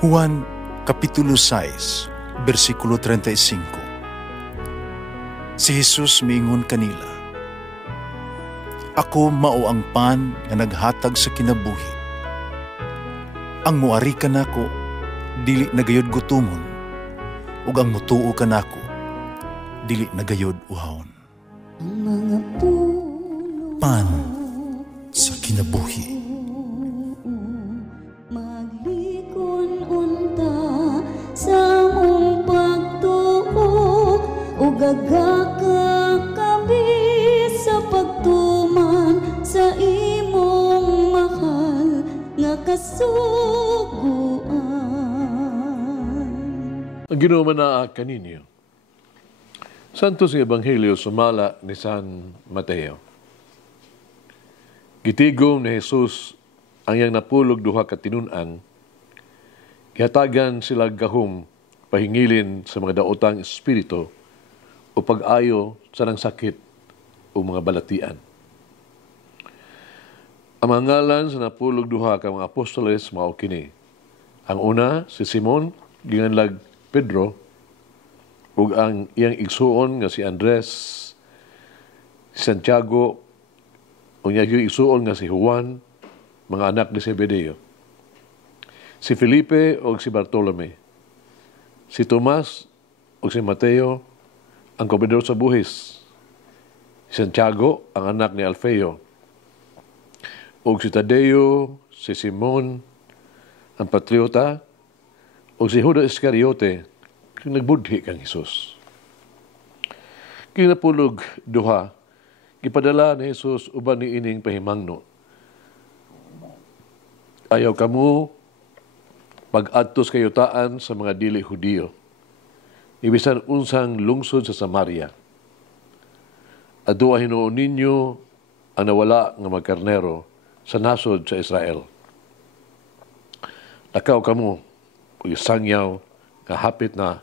Juan Kapitulo 6, versikulo 35. Si Jesus miingon kanila, "Ako mao ang pan nga naghatag sa kinabuhi. Ang muari kanako dili nagayod gutumon, ug ang mutuo kanako dili nagayod uhawon." Pan sa kinabuhi. Sa mong pagtuo o gagakakabi sa pagtuman sa imong mahal nga kasuguan. Ang Ginoo manaa kaninyo. Santo sa Ebanghelyo sumala ni San Mateo. Gitigom ni Jesus ang iyang napulog duha ka tinun-an. Gihatagan sila gahom pahingilin sa mga daotang espiritu o pag-ayo sa nang sakit o mga balatian. Ang mga ngalan sa napulog duha ka mga apostoles mao kini. Ang una, si Simon, ginganlag Pedro, ug ang iyang igsuon nga si Andres, si Santiago, ug iyang igsuon nga si Juan, mga anak ni Zebedeo. Si Felipe o si Bartolome, si Tomas o si Mateo, ang komendador sa buhis, si Santiago, ang anak ni Alfeo, o si Tadeo, si Simon, ang patriota, o si Judas Iscariote, kung nagbudhi kang Jesus. Kinapulog duha, gipadala ni Jesus uban ni ining pahimangno. Ayaw kamo pag-adtos kayutaan sa mga dili Hudiyo, ibisan unsang lungsod sa Samaria. Adua hinuon ninyo ang nawala nga magkarnero sa nasod sa Israel. Nakaw kamo o isangyaw nga hapit na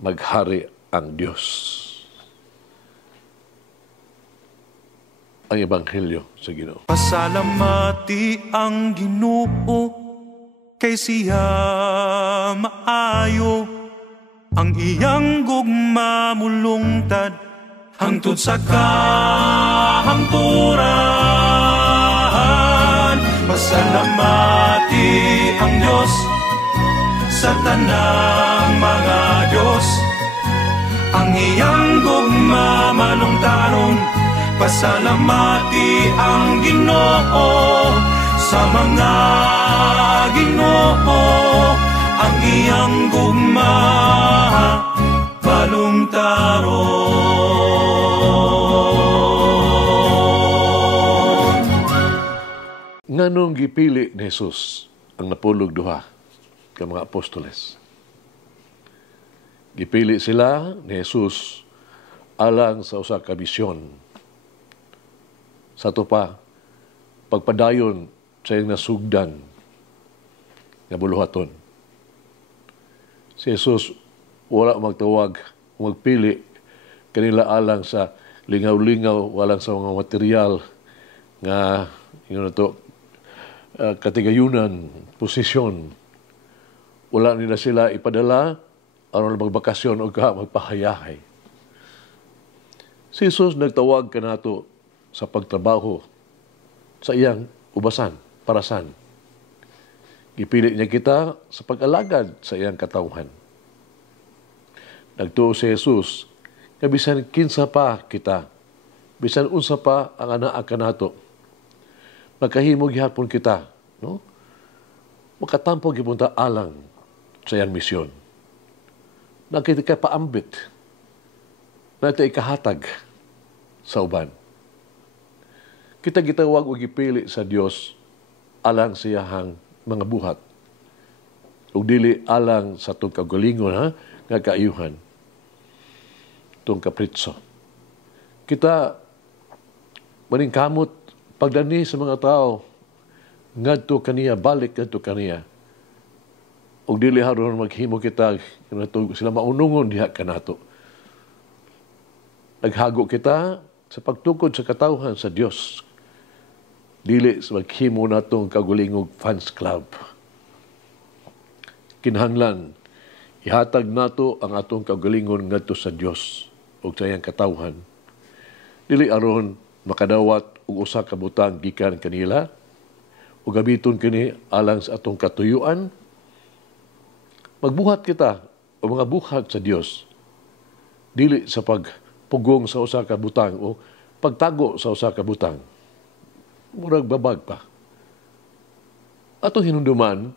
maghari ang Diyos. Ang Ebanghelyo sa Ginoo. Pasalamati ang Ginoo kay siya maayo, ang iyang gugma mulungtad hangtod sa kahangturan. Pasalamati ang Diyos sa tanang mga Diyos, ang iyang gugma malungtaron. Pasalamati ang Ginoo sa mga Ginoo, ang iyang gugma balungtaron. Nganong gipili ni Jesus ang napulog duha ka mga apostoles? Gipili sila ni Jesus alang sa usa ka misyon. Sa to pa, pagpadayon sa iyang nasugdan nga buluhaton. Si Jesus wala magtawag, magpili kanila alang sa lingaw-lingaw, walang sa mga material nga katigayunan, posisyon. Wala nila sila ipadala aron magbakasyon o magpahayahay. Si Jesus nagtawag kanato sa pagtrabaho sa iyang ubasan, parasan. Gipili niya kita sa pag-alagad sa iyang katawhan. Nagtuo si Jesus, nga bisan kinsa pa kita, bisan unsa pa ang anaa kanato, magkahimo gihapon kita, no? Makatampo gipunta alang sa iyang misyon. Nakita ka paambit, nato ikahatag sa uban. Kita gitawag o gipili sa Dios alang siyahang mga buhat. Ug dili alang sa itong kagalingon nga kaayuhan. Itong kapritso. Kita maningkamot pagdani sa mga tao ngadto kaniya, balik ngadto kaniya. Ug dili haron maghimo kita sila maunungon diha kanato. Naghago kita sa pagtukod sa katawhan sa Dios. Dili sa maghimo natong kagulingog fans club. kinahanglan ihatag nato ang atong kaugalingon ngadto sa Dios ug sa iyang katawhan. Dili aron makadawat og usa ka butang gikan kanila ug gabiton kini alang sa atong katuyuan. Magbuhat kita o mga buhat sa Dios, dili sa pagpugong sa usa ka butang o pagtago sa usa ka butang. Murag babag pa. Ato hinumduman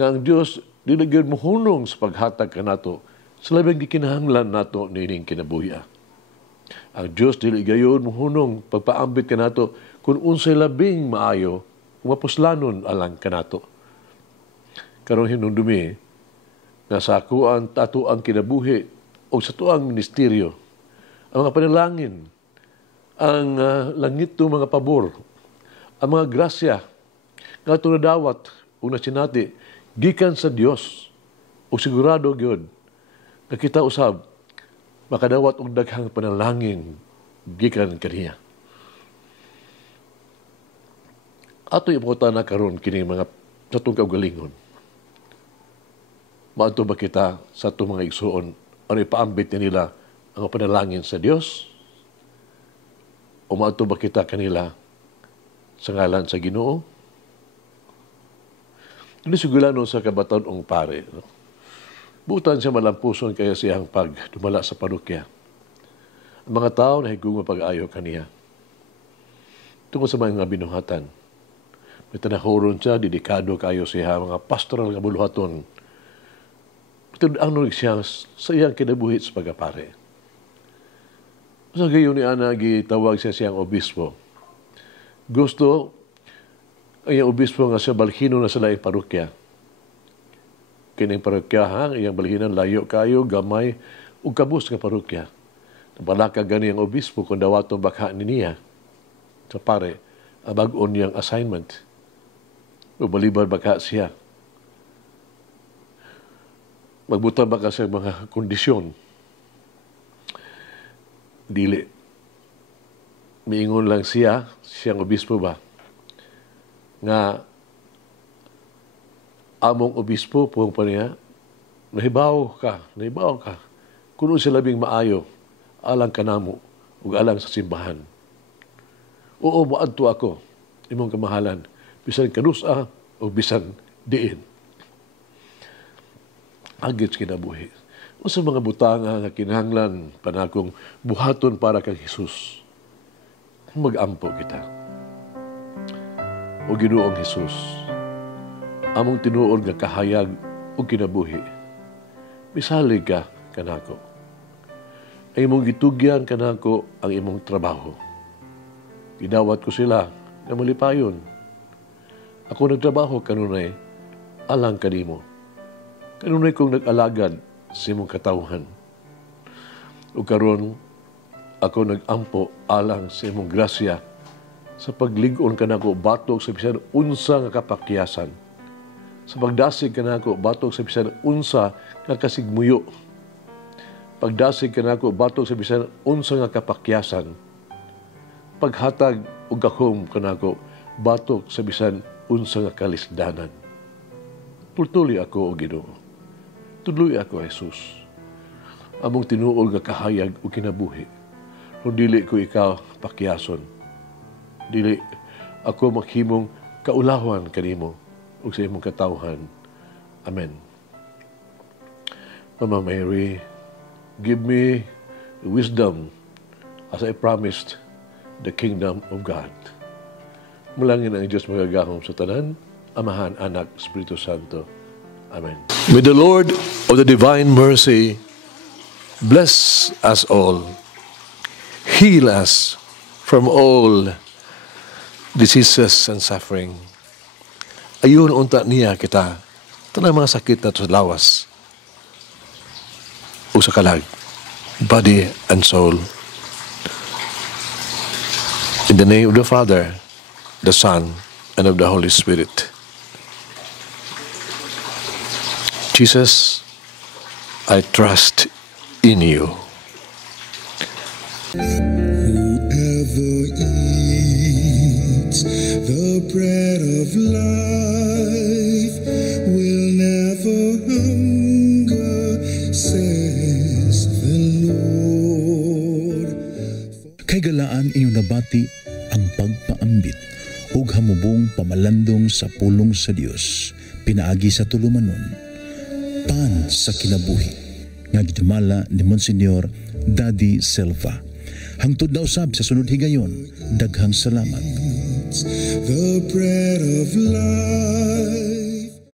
nga ang Dios dili gyud mohunong sa paghatag kanato sa labing gikinahanglan nato nining kinabuhi. Ang Dios dili gayon mohunong pagpaambit kanato kung unsay labing maayo kung mapuslanon alang kanato. Karon hinumdumi nga sa akuan tato ang kinabuhi o sa tuang ministeryo, ang mga panalangin, ang langit to mga pabor, ang mga grasya, nga ito nadawat o nasinati, gikan sa Dios o sigurado gyud na kita usab makadawat og daghang panalangin gikan kaniya. Ato iputa na karon kini mga sa itong kaugalingon. Maadto ba kita sa itong mga igsuon ano ipaambit nila ang panalangin sa Dios? O maadto ba kita kanila sa ngalan sa Ginoo? Hindi sigulano sa kabataan pare. No? Butan siya malampuson kaya siyang pagdumala sa parokya. Ang mga tao na higugma pag-ayo kaniya. Tungkol sa mga binuhatan. May tanahoron siya, dedikado kayo siya, mga pastoral nga buluhaton. Ito ang siya sa iyang kinabuhit sa pagapare. Sa gayon ni Ana, gitawag siya siyang obispo. Gusto ang iyang obispo nga siya balhino na sa laing parokya. Kining parokyahan, iyang balhinan layo kayo, gamay, ug kabus nga parokya. Nabalaka gani ang obispo kung dawatong bakha niya sa pare, ang bag-on niyang assignment. O balibar bakha siya. Magbutang ba ka sa mga kondisyon? Dili. Miingon lang siya, siyang obispo ba, nga among obispo pong pa niya, nahibaw ka. Kuno siya labing maayo, alang kanamo, ug alang sa simbahan. Oo, maadto ako, imong kamahalan, bisan kanusa o bisan diin. Agit kinabuhi. O sa mga butanga nga kinahanglan panakong buhaton para kang Jesus, mag-ampo kita. O Ginoong Jesus, among tinuod nga kahayag o kinabuhi, misalig ka kanako. Ay imong gitugyan kanako ang imong trabaho. Gidawat ko sila na malipayon. Ako nagtrabaho kanunay, alang kanimo. Kanunay kong nag-alagad sa imong katawhan. O karon ako nag-ampo alang sa imong grasya sa paglig-on kanako batok sa bisan unsa nga kapakyasan. Sa pagdasig kanako batok sa bisan unsa nga kasigmuyo. Pagdasig kanako batok sa bisan unsa nga kapakyasan. Paghatag og gahom kanako batok sa bisan unsa nga kalisdanan. Pultuli ako o Ginoo. Tudloy ako, Jesus. Among tinuol nga kahayag o kinabuhi. Kung dili ko ikaw pakyason. Dili ako maghimong kaulawan kanimo o sa imong katawhan. Amen. Mama Mary, give me wisdom as I promised the kingdom of God. Mulangin ang Diyos magagahom sa tanan, Amahan, Anak, Espiritu Santo. Amen. May the Lord of the divine mercy bless us all, heal us from all diseases and suffering. Ayun unta niya kita, tanang mga sakit na sa lawas o sa kalag, body and soul. In the name of the Father, the Son, and of the Holy Spirit. Jesus, I trust in you. Whoever eats the bread of life will never Kay galaan inyong nabati ang pagpaambit ug hamubong pamalandong sa pulong sa Dios pinaagi sa tulumanon. Pan sa kinabuhi nga gidumala ni Monsignor Daddy Silva. Hangtod na usab sa sunod higayon, daghang salamat. The bread of life.